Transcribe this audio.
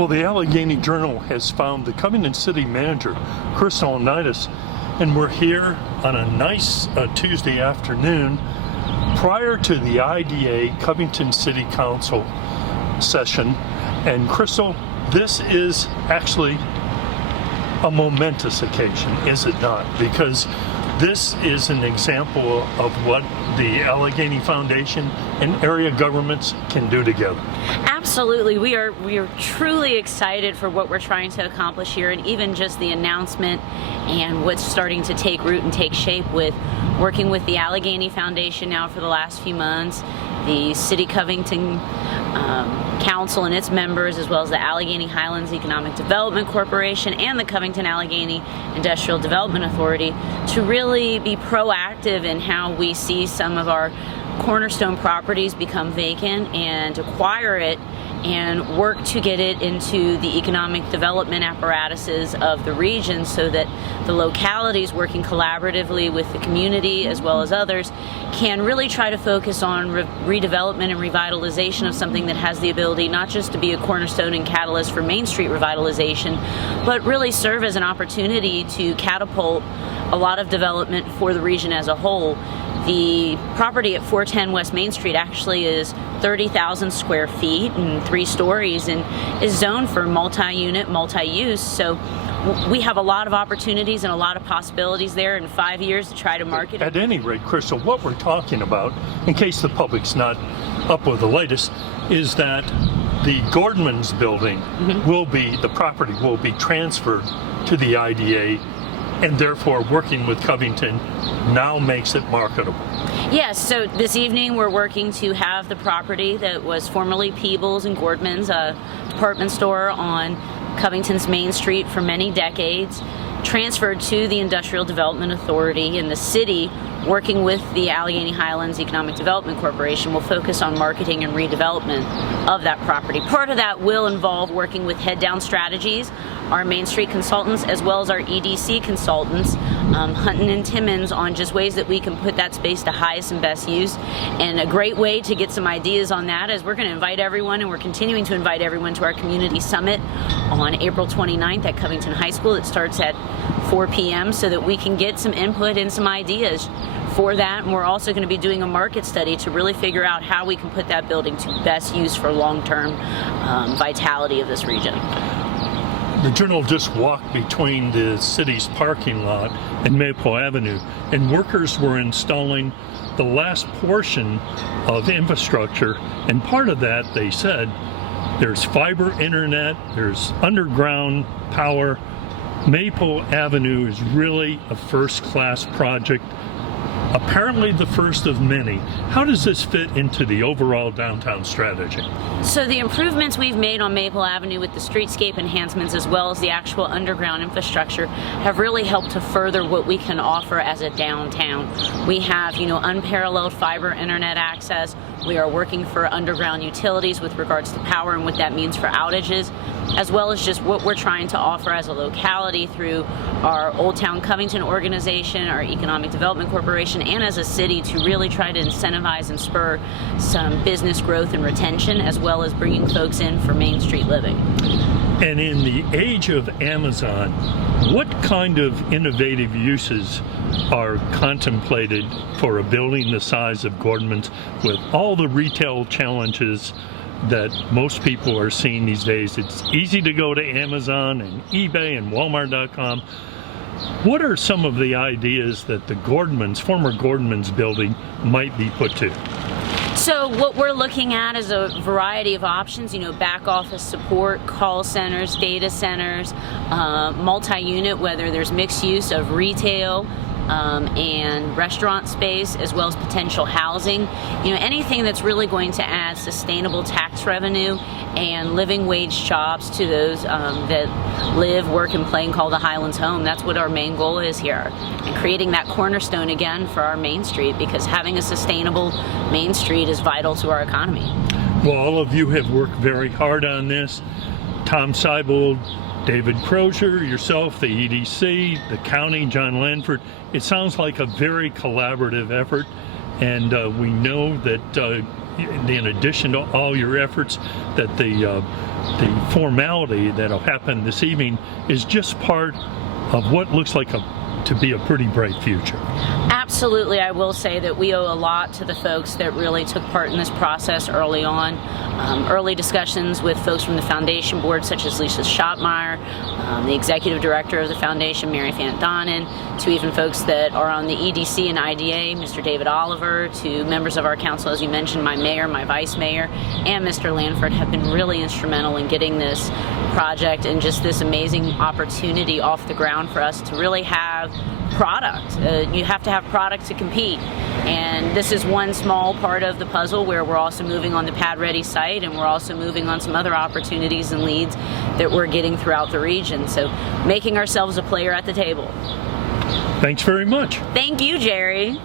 Well, the Alleghany Journal has found the Covington City manager, Krystal, Onaitis, and we're here on a nice Tuesday afternoon prior to the IDA Covington City Council session. And Krystal, this is actually a momentous occasion, is it not? Because this is an example of what the Alleghany Foundation and area governments can do together. Absolutely. We are truly excited for what we're trying to accomplish here, and even just the announcement and what's starting to take root and take shape with working with the Alleghany Foundation now for the last few months, the City Covington Council and its members, as well as the Alleghany Highlands Economic Development Corporation and the Covington-Alleghany Industrial Development Authority, to really be proactive in how we see some of our cornerstone properties become vacant and acquire it and work to get it into the economic development apparatuses of the region, so that the localities, working collaboratively with the community as well as others, can really try to focus on redevelopment and revitalization of something that has the ability not just to be a cornerstone and catalyst for Main Street revitalization, but really serve as an opportunity to catapult a lot of development for the region as a whole. The property at 410 West Main Street actually is 30,000 square feet and 3 stories and is zoned for multi-unit, multi-use. So we have a lot of opportunities and a lot of possibilities there in 5 years to try to market it. At any rate, Krystal, what we're talking about, in case the public's not up with the latest, is that the Gordman's building the property will be transferred to the IDA, and therefore working with Covington now makes it marketable. Yes, so this evening we're working to have the property that was formerly Peebles and Gordman's, a department store on Covington's Main Street for many decades, transferred to the Industrial Development Authority, and the city, working with the Alleghany Highlands Economic Development Corporation, will focus on marketing and redevelopment of that property. Part of that will involve working with head-down strategies, our Main Street consultants, as well as our EDC consultants, Hunton and Timmons, on just ways that we can put that space to highest and best use. And a great way to get some ideas on that is we're going to invite everyone, and we're continuing to invite everyone, to our community summit on April 29th at Covington High School. It starts at 4 p.m. so that we can get some input and some ideas for that. And we're also going to be doing a market study to really figure out how we can put that building to best use for long-term vitality of this region. The Journal just walked between the city's parking lot and Maple Avenue, and workers were installing the last portion of infrastructure, and part of that, they said, there's fiber internet, there's underground power. Maple Avenue is really a first-class project, apparently the first of many. How does this fit into the overall downtown strategy? So the improvements we've made on Maple Avenue with the streetscape enhancements, as well as the actual underground infrastructure, have really helped to further what we can offer as a downtown. We have, unparalleled fiber internet access. We are working for underground utilities with regards to power and what that means for outages, as well as just what we're trying to offer as a locality through our Old Town Covington organization, our Economic Development Corporation, and as a city, to really try to incentivize and spur some business growth and retention, as well as bringing folks in for Main Street living. And in the age of Amazon, what kind of innovative uses are contemplated for a building the size of Gordman's, with all the retail challenges that most people are seeing these days? It's easy to go to Amazon and eBay and Walmart.com. What are some of the ideas that the former Gordman's building might be put to? So what we're looking at is a variety of options, back office support, call centers, data centers, multi-unit, whether there's mixed use of retail and restaurant space, as well as potential housing. Anything that's really going to add sustainable tax revenue and living wage jobs to those that live, work, and play and call the Highlands home. That's what our main goal is here, and creating that cornerstone again for our Main Street, because having a sustainable Main Street is vital to our economy. Well, all of you have worked very hard on this. Tom Seibold, David Crozier, yourself, the EDC, the county, John Lanford. It sounds like a very collaborative effort, and we know that in addition to all your efforts, that the formality that'll happen this evening is just part of what looks like to be a pretty bright future. Absolutely. I will say that we owe a lot to the folks that really took part in this process early on. Early discussions with folks from the foundation board, such as Lisa Schottmeyer, the executive director of the foundation, Mary Fandonen, to even folks that are on the EDC and IDA, Mr. David Oliver, to members of our council, as you mentioned, my mayor, my vice mayor, and Mr. Lanford have been really instrumental in getting this project and just this amazing opportunity off the ground for us to really have product. You have to have product to compete, and this is one small part of the puzzle where we're also moving on the Pad Ready site, and we're also moving on some other opportunities and leads that we're getting throughout the region. So making ourselves a player at the table. Thanks very much. Thank you, Jerry.